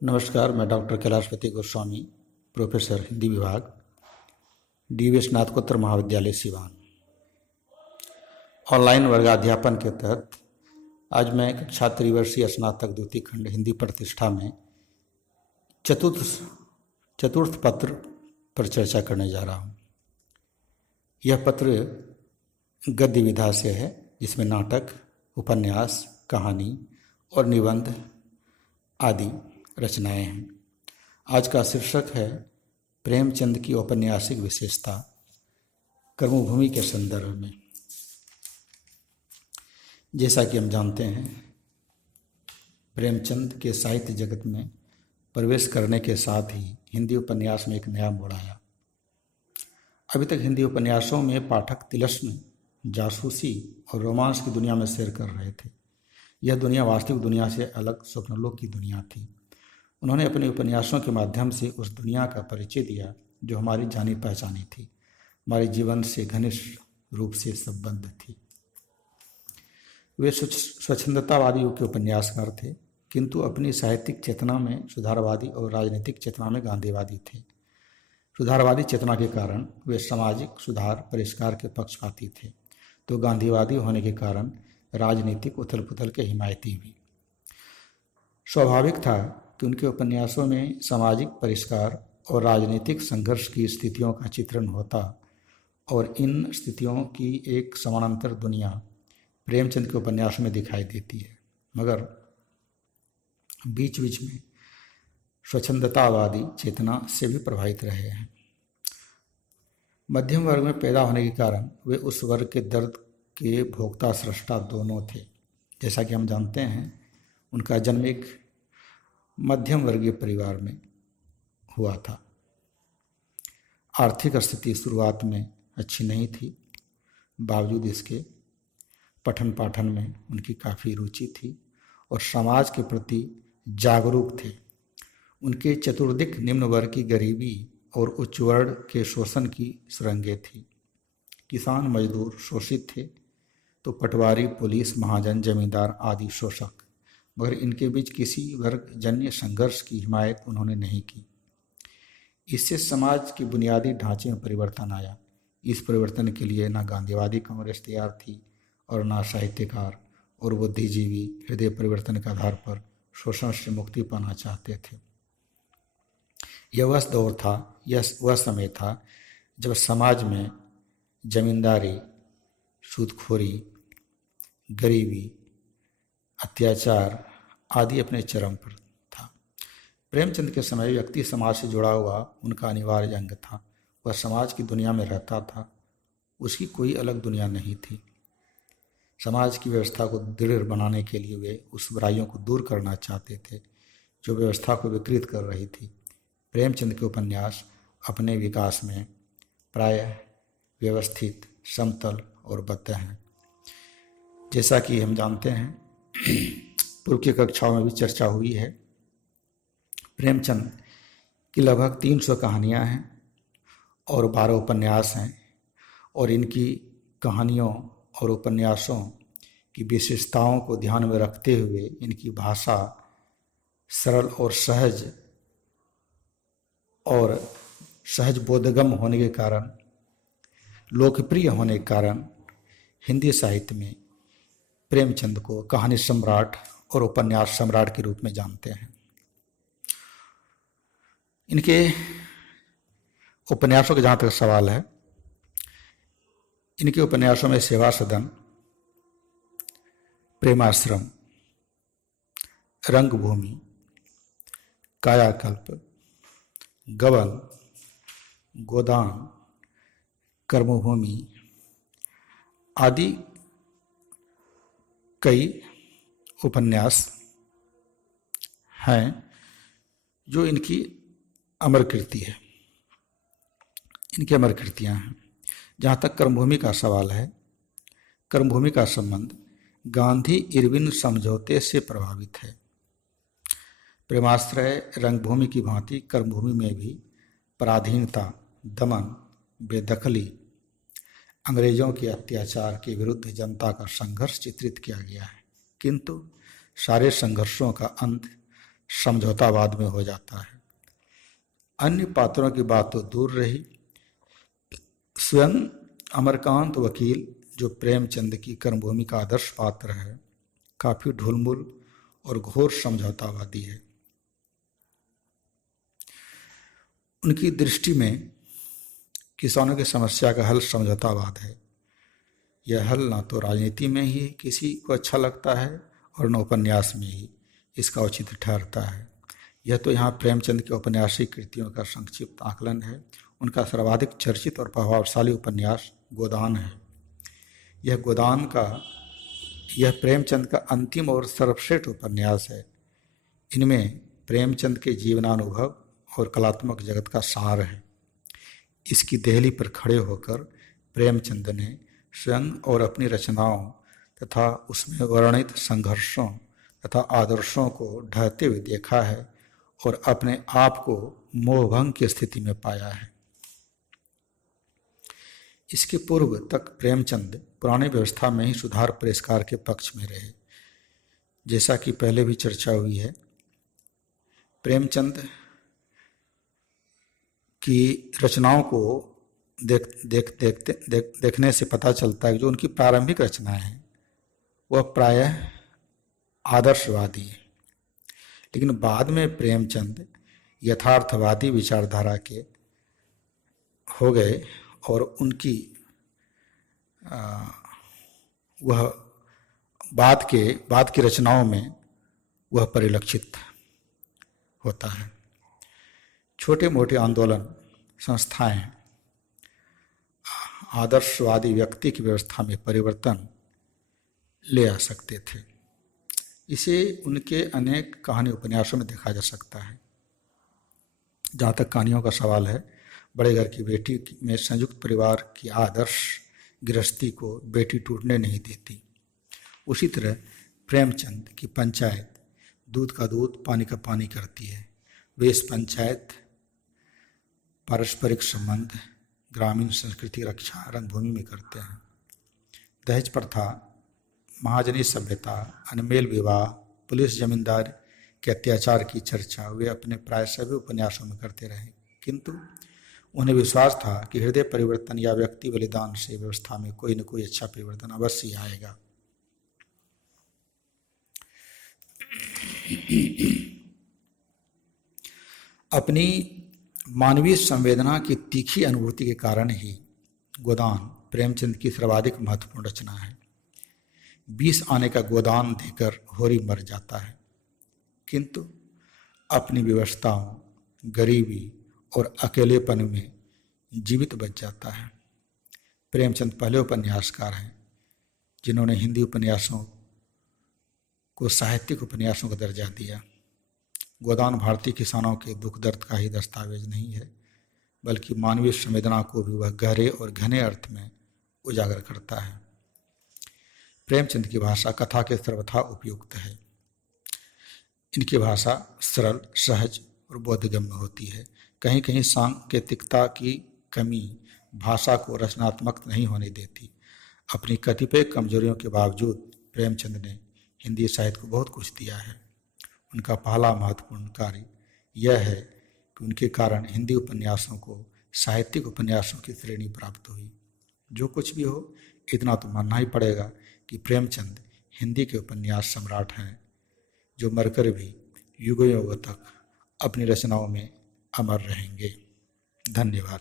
नमस्कार, मैं doctor Kailashpati Goswami, professor Hindi विभाग, डीवी स्नातकोत्तर महाविद्यालय सिवान। ऑनलाइन वर्गाध्यापन के तहत आज मैं कक्षा त्रिवर्षीय स्नातक द्वितीय खंड हिंदी प्रतिष्ठा में चतुर्थ पत्र पर चर्चा करने जा रहा हूँ। यह पत्र गद्य विधा से है, जिसमें नाटक, उपन्यास, कहानी और निबंध आदि रचनाएं हैं। आज का शीर्षक है प्रेमचंद की औपन्यासिक विशेषता कर्मभूमि के संदर्भ में। जैसा कि हम जानते हैं, प्रेमचंद के साहित्य जगत में प्रवेश करने के साथ ही हिंदी उपन्यास में एक नया मोड़ आया। अभी तक हिंदी उपन्यासों में पाठक तिलस्म, जासूसी और रोमांस की दुनिया में सैर कर रहे थे। यह दुनिया वास्तविक दुनिया से अलग स्वप्नलोक की दुनिया थी। उन्होंने अपने उपन्यासों के माध्यम से उस दुनिया का परिचय दिया जो हमारी जानी पहचानी थी, हमारे जीवन से घनिष्ठ रूप से संबद्ध थी। वे स्वच्छंदतावादी के उपन्यासकार थे, किंतु अपनी साहित्यिक चेतना में सुधारवादी और राजनीतिक चेतना में गांधीवादी थे। सुधारवादी चेतना के कारण वे सामाजिक सुधार परिष्कार के पक्षपाती थे, तो गांधीवादी होने के कारण राजनीतिक उथल पुथल के हिमायती भी। स्वाभाविक था कि उनके उपन्यासों में सामाजिक परिष्कार और राजनीतिक संघर्ष की स्थितियों का चित्रण होता, और इन स्थितियों की एक समानांतर दुनिया प्रेमचंद के उपन्यासों में दिखाई देती है, मगर बीच बीच में स्वच्छंदतावादी चेतना से भी प्रभावित रहे हैं। मध्यम वर्ग में पैदा होने के कारण वे उस वर्ग के दर्द के भोक्ता सृष्टा दोनों थे। जैसा कि हम जानते हैं, उनका जन्म एक मध्यम वर्गीय परिवार में हुआ था। आर्थिक स्थिति शुरुआत में अच्छी नहीं थी, बावजूद इसके पठन पाठन में उनकी काफ़ी रुचि थी और समाज के प्रति जागरूक थे। उनके चतुर्दिक निम्न वर्ग की गरीबी और उच्च वर्ण के शोषण की सुरंगें थी। किसान मजदूर शोषित थे, तो पटवारी, पुलिस, महाजन, जमींदार आदि शोषक, मगर इनके बीच किसी वर्ग जन्य संघर्ष की हिमायत उन्होंने नहीं की। इससे समाज के बुनियादी ढांचे में परिवर्तन आया। इस परिवर्तन के लिए न गांधीवादी कांग्रेस तैयार थी और न साहित्यकार और बुद्धिजीवी हृदय परिवर्तन के आधार पर शोषण से मुक्ति पाना चाहते थे। यह वह दौर था, यह वह समय था जब समाज में जमींदारी, सूदखोरी, गरीबी, अत्याचार आदि अपने चरम पर था। प्रेमचंद के समय व्यक्ति समाज से जुड़ा हुआ उनका अनिवार्य अंग था। वह समाज की दुनिया में रहता था, उसकी कोई अलग दुनिया नहीं थी। समाज की व्यवस्था को दृढ़ बनाने के लिए वे उस बुराइयों को दूर करना चाहते थे जो व्यवस्था को विकृत कर रही थी। प्रेमचंद के उपन्यास अपने विकास में प्रायः व्यवस्थित, समतल और बद्ध हैं। जैसा कि हम जानते हैं, पूर्व की कक्षाओं में भी चर्चा हुई है, प्रेमचंद की लगभग 300 कहानियाँ हैं और 12 उपन्यास हैं, और इनकी कहानियों और उपन्यासों की विशेषताओं को ध्यान में रखते हुए इनकी भाषा सरल और सहज बोधगम्य होने के कारण, लोकप्रिय होने के कारण हिंदी साहित्य में प्रेमचंद को कहानी सम्राट और उपन्यास सम्राट के रूप में जानते हैं। इनके उपन्यासों के जहाँ तक सवाल है, इनके उपन्यासों में सेवा सदन, प्रेमाश्रम, रंगभूमि, कायाकल्प, गबन, गोदान, कर्मभूमि आदि कई उपन्यास हैं जो इनकी अमर कृति है, इनकी अमर कृतियाँ हैं। जहाँ तक कर्मभूमि का सवाल है, कर्मभूमि का संबंध गांधी इरविन समझौते से प्रभावित है। प्रेमाश्रय रंगभूमि की भांति कर्मभूमि में भी पराधीनता, दमन, बेदखली, अंग्रेजों के अत्याचार के विरुद्ध जनता का संघर्ष चित्रित किया गया है, किंतु सारे संघर्षों का अंत समझौतावाद में हो जाता है। अन्य पात्रों की बात तो दूर रही, स्वयं अमरकांत वकील, जो प्रेमचंद की कर्मभूमि का आदर्श पात्र है, काफी ढुलमुल और घोर समझौतावादी है। उनकी दृष्टि में किसानों की समस्या का हल समझौतावाद है। यह हल ना तो राजनीति में ही किसी को अच्छा लगता है और न उपन्यास में ही इसका औचित्य ठहरता है। यह तो यहाँ प्रेमचंद के औपन्यासिक कृतियों का संक्षिप्त आकलन है। उनका सर्वाधिक चर्चित और प्रभावशाली उपन्यास गोदान है। यह प्रेमचंद का अंतिम और सर्वश्रेष्ठ उपन्यास है। इनमें प्रेमचंद के जीवनानुभव और कलात्मक जगत का सार है। इसकी देहली पर खड़े होकर प्रेमचंद ने स्वयं और अपनी रचनाओं तथा उसमें वर्णित संघर्षों तथा आदर्शों को ढहते हुए देखा है और अपने आप को मोहभंग की स्थिति में पाया है। इसके पूर्व तक प्रेमचंद पुरानी व्यवस्था में ही सुधार परिष्कार के पक्ष में रहे। जैसा कि पहले भी चर्चा हुई है, प्रेमचंद की रचनाओं को देखने से पता चलता है कि जो उनकी प्रारंभिक रचनाएं हैं वह प्रायः आदर्शवादी है, लेकिन बाद में प्रेमचंद यथार्थवादी विचारधारा के हो गए और उनकी वह बाद की रचनाओं में वह परिलक्षित होता है। छोटे मोटे आंदोलन संस्थाएं आदर्शवादी व्यक्ति की व्यवस्था में परिवर्तन ले आ सकते थे। इसे उनके अनेक कहानी उपन्यासों में देखा जा सकता है। जहाँ तक कहानियों का सवाल है, बड़े घर की बेटी में संयुक्त परिवार की आदर्श गृहस्थी को बेटी टूटने नहीं देती। उसी तरह प्रेमचंद की पंचायत दूध का दूध पानी का पानी करती है। वे इस पंचायत पारस्परिक संबंध, ग्रामीण संस्कृति रक्षा रंगभूमि में करते हैं। दहेज प्रथा, महाजनी सभ्यता, अनमेल विवाह, पुलिस जमींदार के अत्याचार की चर्चा वे अपने प्राय सभी उपन्यासों में करते रहे, किंतु उन्हें विश्वास था कि हृदय परिवर्तन या व्यक्ति बलिदान से व्यवस्था में कोई न कोई अच्छा परिवर्तन अवश्य आएगा। अपनी मानवीय संवेदना की तीखी अनुभूति के कारण ही गोदान प्रेमचंद की सर्वाधिक महत्वपूर्ण रचना है। 20 आने का गोदान देकर होरी मर जाता है, किंतु अपनी विवशताओं, गरीबी और अकेलेपन में जीवित बच जाता है। प्रेमचंद पहले उपन्यासकार हैं जिन्होंने हिंदी उपन्यासों को साहित्यिक उपन्यासों का दर्जा दिया। गोदान भारतीय किसानों के दुख दर्द का ही दस्तावेज नहीं है, बल्कि मानवीय संवेदना को भी वह गहरे और घने अर्थ में उजागर करता है। प्रेमचंद की भाषा कथा के सर्वथा उपयुक्त है। इनकी भाषा सरल, सहज और बोधगम्य होती है। कहीं कहीं सांकेतिकता की कमी भाषा को रचनात्मक नहीं होने देती। अपनी कतिपय कमजोरियों के बावजूद प्रेमचंद ने हिंदी साहित्य को बहुत कुछ दिया है। उनका पहला महत्वपूर्ण कार्य यह है कि उनके कारण हिंदी उपन्यासों को साहित्यिक उपन्यासों की श्रेणी प्राप्त हुई। जो कुछ भी हो, इतना तो मानना ही पड़ेगा कि प्रेमचंद हिंदी के उपन्यास सम्राट हैं, जो मरकर भी युगों युगों तक अपनी रचनाओं में अमर रहेंगे। धन्यवाद।